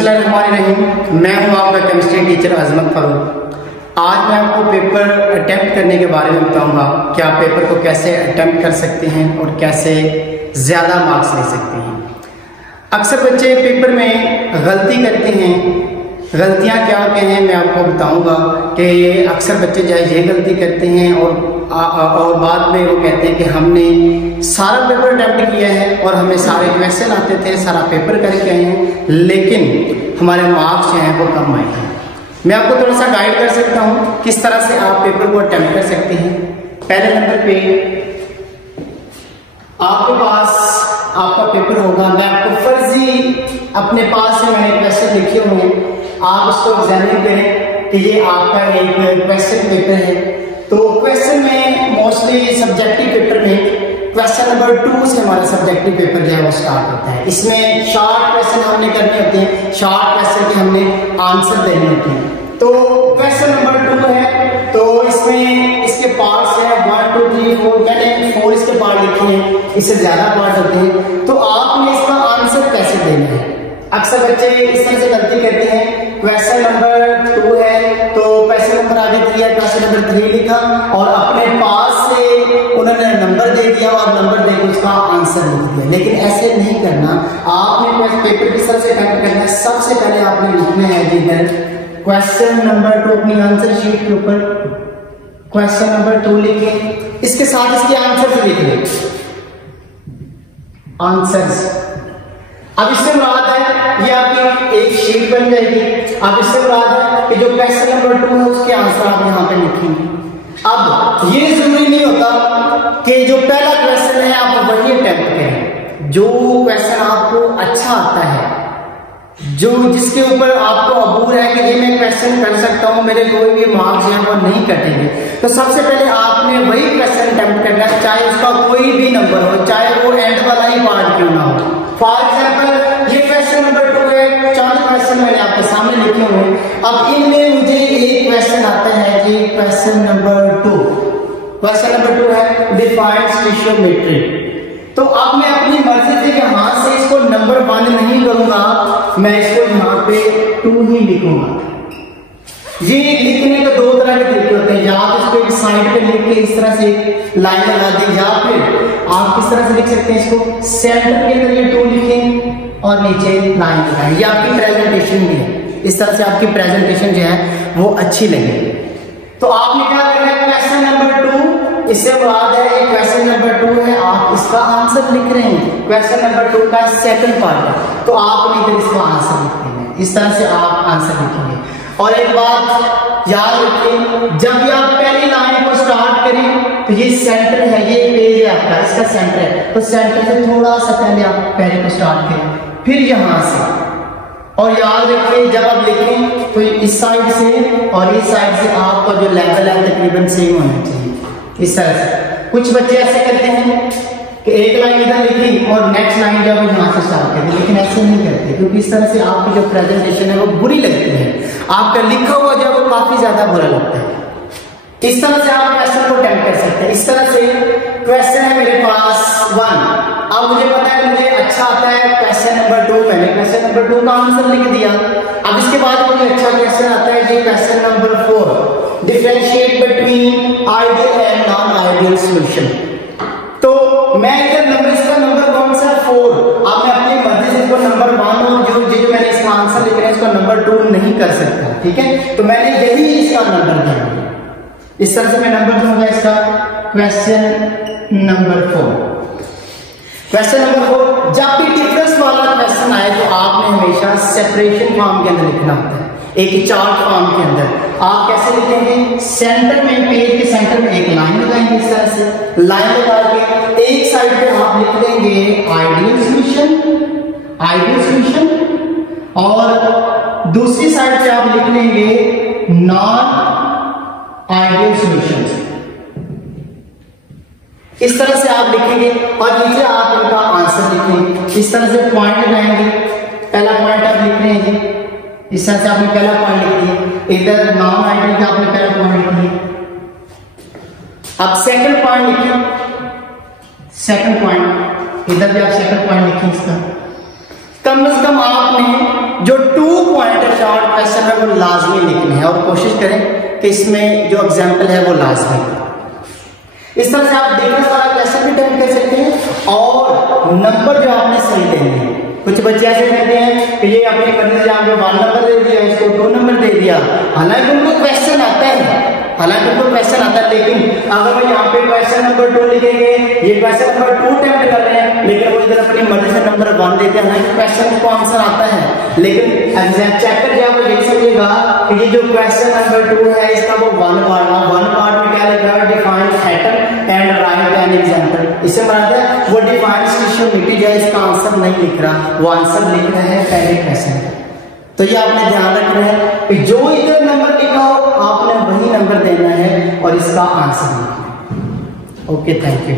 बिस्मिल्लाहिर्रहमानिर्रहीम। मैं हूं आपका केमिस्ट्री टीचर अजमत फारूक। आज मैं आपको पेपर अटेम्प्ट करने के बारे में बताऊंगा कि आप पेपर को कैसे अटेम्प्ट कर सकते हैं और कैसे ज़्यादा मार्क्स ले सकते हैं। अक्सर बच्चे पेपर में गलती करते हैं। गलतियां क्या होती हैं मैं आपको बताऊंगा कि ये अक्सर बच्चे जो है ये गलती करते हैं और बाद में वो कहते हैं कि हमने सारा पेपर अटेम्प्ट किया है और हमें सारे क्वेश्चन आते थे, सारा पेपर करके आए हैं, लेकिन हमारे मार्क्स जो हैं वो कम आए हैं। मैं आपको थोड़ा सा गाइड कर सकता हूँ किस तरह से आप पेपर को अटेम्प्ट कर सकते हैं। पहले नंबर पे आपके पास आपका पेपर होगा। मैं आपको फर्जी अपने पास से मैंने क्वेश्चन लिखे हुए हैं, आप उसको एग्जामिन करें कि ये आपका एक क्वेश्चन पेपर है। तो क्वेश्चन में मोस्टली सब्जेक्टिव पेपर में क्वेश्चन नंबर 2 से हमारा सब्जेक्टिव पेपर जो है वो स्टार्ट होता है। इसमें शॉर्ट क्वेश्चन हमने करने होते हैं, शॉर्ट क्वेश्चन के हमने आंसर देने होते हैं। तो क्वेश्चन नंबर 2 है, तो इसमें इसके पार्ट्स है 1 2 3 4, मैंने 4 इसके पार्ट लिखे हैं, इससे ज्यादा पार्ट होते हैं। तो आपने इसका आंसर कैसे देना है। अक्सर बच्चे इस तरह से गलती करते हैं। क्वेश्चन नंबर 2 है तो क्वेश्चन नंबर आगे दिया, क्वेश्चन नंबर 3 लिखा और अपने पास से उन्होंने नंबर दे दिया और नंबर देकर उसका आंसर लिख दिया। लेकिन ऐसे नहीं करना। आपने पेपर किस तरह से अटेम्प्ट करना है, सबसे पहले आपने लिखना है इधर क्वेश्चन नंबर 2 अपनी आंसर शीट के ऊपर क्वेश्चन नंबर 2 लिखें, इसके साथ इसके आंसर लिख लें, आंसर्स। अब इससे मुराद है ये आपकी एक शीट बन जाएगी। अब इससे मुराद है कि जो क्वेश्चन नंबर 2 है उसके आंसर आप यहाँ पे लिखेंगे। अब ये जरूरी नहीं होता कि जो पहला क्वेश्चन है आप वही अटेम्प्ट करें। जो क्वेश्चन आपको अच्छा आता है, जो जिसके ऊपर आपको अबूर है कि ये मैं क्वेश्चन कर सकता हूँ, मेरे कोई भी मार्क्स हैं वो नहीं कटेंगे, तो सबसे पहले आपने वही क्वेश्चन अटेम्प्ट करना है, चाहे उसका कोई भी नंबर हो, चाहे वो एंड वाला ही पार्ट क्यों ना हो। फॉर एग्जाम्पल ये क्वेश्चन नंबर 2 है, 4 क्वेश्चन मैंने आपके सामने लिखे हुए हैं। अब इनमें मुझे एक क्वेश्चन आता है कि क्वेश्चन नंबर 2, क्वेश्चन नंबर 2 है डिफाइंड स्टीशियोमेट्री। तो अब मैं अपनी मर्जी से यहाँ से इसको नंबर 1 नहीं करूंगा, मैं इसको यहाँ पे 2 ही लिखूंगा। ये लिखने के 2 तरह के तरीके होते हैं, या आप इसको एक साइड पे लिख के इस तरह से लाइन लगा दें, या फिर आप किस तरह से लिख सकते हैं, इसको सेंटर के अंदर ये 2 लिखें और नीचे लाइन लगाएं। ये आपकी प्रेजेंटेशन भी है, इस तरह से आपकी प्रेजेंटेशन जो है वो अच्छी लगे। तो आपने क्या करना है, क्वेश्चन नंबर 2, इससे मुराद है एक क्वेश्चन नंबर 2 है, आप इसका आंसर लिख रहे हैं। क्वेश्चन नंबर 2 का सेकंड पार्ट है, तो आपने इधर इसका आंसर लिख देना है। इस तरह से आप आंसर लिखेंगे। और एक बात याद रखिए, जब भी आप पहली लाइन को स्टार्ट करें तो ये सेंटर है, ये पेज है आपका, इसका सेंटर है, तो सेंटर से थोड़ा सा पहले आप पहले को स्टार्ट करें, फिर यहां से। और याद रखिए जब आप लिखें तो इस साइड से और इस साइड से आपका जो लेवल है तकरीबन सेम होना चाहिए, इस तरह से। कुछ बच्चे ऐसे करते हैं कि एक लाइन इधर लिखी और नेक्स्ट लाइन जब यहाँ से स्टार्ट करते, लेकिन ऐसे नहीं करते, क्योंकि इस तरह से आपकी जो प्रेजेंटेशन है वो बुरी लगती है, आपका लिखा हुआ जो है वो काफी ज्यादा बुरा लगता है। इस तरह से आप क्वेश्चन को अटेम्प्ट कर सकते हैं। इस तरह से क्वेश्चन है मेरे पास 1, अब मुझे पता है मुझे अच्छा आता है क्वेश्चन नंबर 2, मैंने क्वेश्चन नंबर 2 का आंसर लिख दिया। अब इसके बाद मुझे अच्छा क्वेश्चन आता है ये question number 4, differentiate between ideal and non ideal solution. तो मैं इधर नंबर, इसका नंबर कौन सा 4, अब मैं अपनी मर्जी से इसको नंबर 1 और जो मैंने इसका आंसर लिख रहा है इसका नंबर 2 नहीं कर सकता, ठीक है। तो मैंने यही इसका नंबर दिया, इस तरह से मैं नंबर दूंगा इसका क्वेश्चन नंबर 4। क्वेश्चन नंबर 4, जब भी डिफरेंस वाला क्वेश्चन आए तो आपने हमेशा सेपरेशन फॉर्म के अंदर लिखना होता है, एक चार्ट फॉर्म के अंदर। आप कैसे लिखेंगे, सेंटर में, पेज के सेंटर में एक लाइन लगाएंगे, इस तरह से लाइन लगा के एक साइड पे आप लिख देंगे आइडियल सॉल्यूशन, आइडियल सॉल्यूशन, और दूसरी साइड पे आप लिख लेंगे नॉन आइडियल सॉल्यूशंस। इस तरह से आप लिखेंगे और नीचे आप इनका आंसर लिखेंगे। इस तरह से पॉइंट लगाएंगे, पहला पॉइंट आप लिख रहे हैं, इस तरह से आपने पहला पॉइंट लिख दिया, इधर नॉन आइडियल का आपने पहला पॉइंट लिख दिया। अब सेकंड पॉइंट लिखिए, सेकंड पॉइंट इधर भी आप सेकंड पॉइंट लिखिए। इसका कम से कम आपने जो 2 क्वेश्चन है वो लाजमी लिखने हैं और कोशिश करें कि इसमें जो एग्जाम्पल है वो लाजमी। इस तरह से आप देखना सारा क्वेश्चन भी अटेम्प्ट कर सकते हैं और नंबर जो आपने सही देने हैं। कुछ बच्चे ऐसे कहते हैं कि ये अपनी मर्जी से यहाँ पे 1 नंबर दे दिया, इसको 2 नंबर दे दिया, हालांकि उनको क्वेश्चन आता है, लेकिन अगर वो यहाँ पे क्वेश्चन नंबर 2 लिखेंगे, ये क्वेश्चन नंबर 2 अटेम्प्ट कर रहे हैं, लेकिन वो इधर अपनी मर्जी से नंबर 1 देते हैं, हालांकि क्वेश्चन को आंसर आता है, लेकिन एग्जाम चेकर जब आप देख समझिएगा कि ये जो क्वेश्चन नंबर 2 है इसका वो 1 पार्ट में क्या लिखा है, define atom and right an example. इससे मतलब है वो डिफाइन स्टिशियोमिटी जो है इसका आंसर नहीं लिख रहा, वो आंसर लिख रहा है पहले क्वेश्चन का। तो ये आपने ध्यान रखना है कि जो इधर नंबर लिखा हो आपने वही नंबर देना है और इसका आंसर लिखना है। Okay, thank you.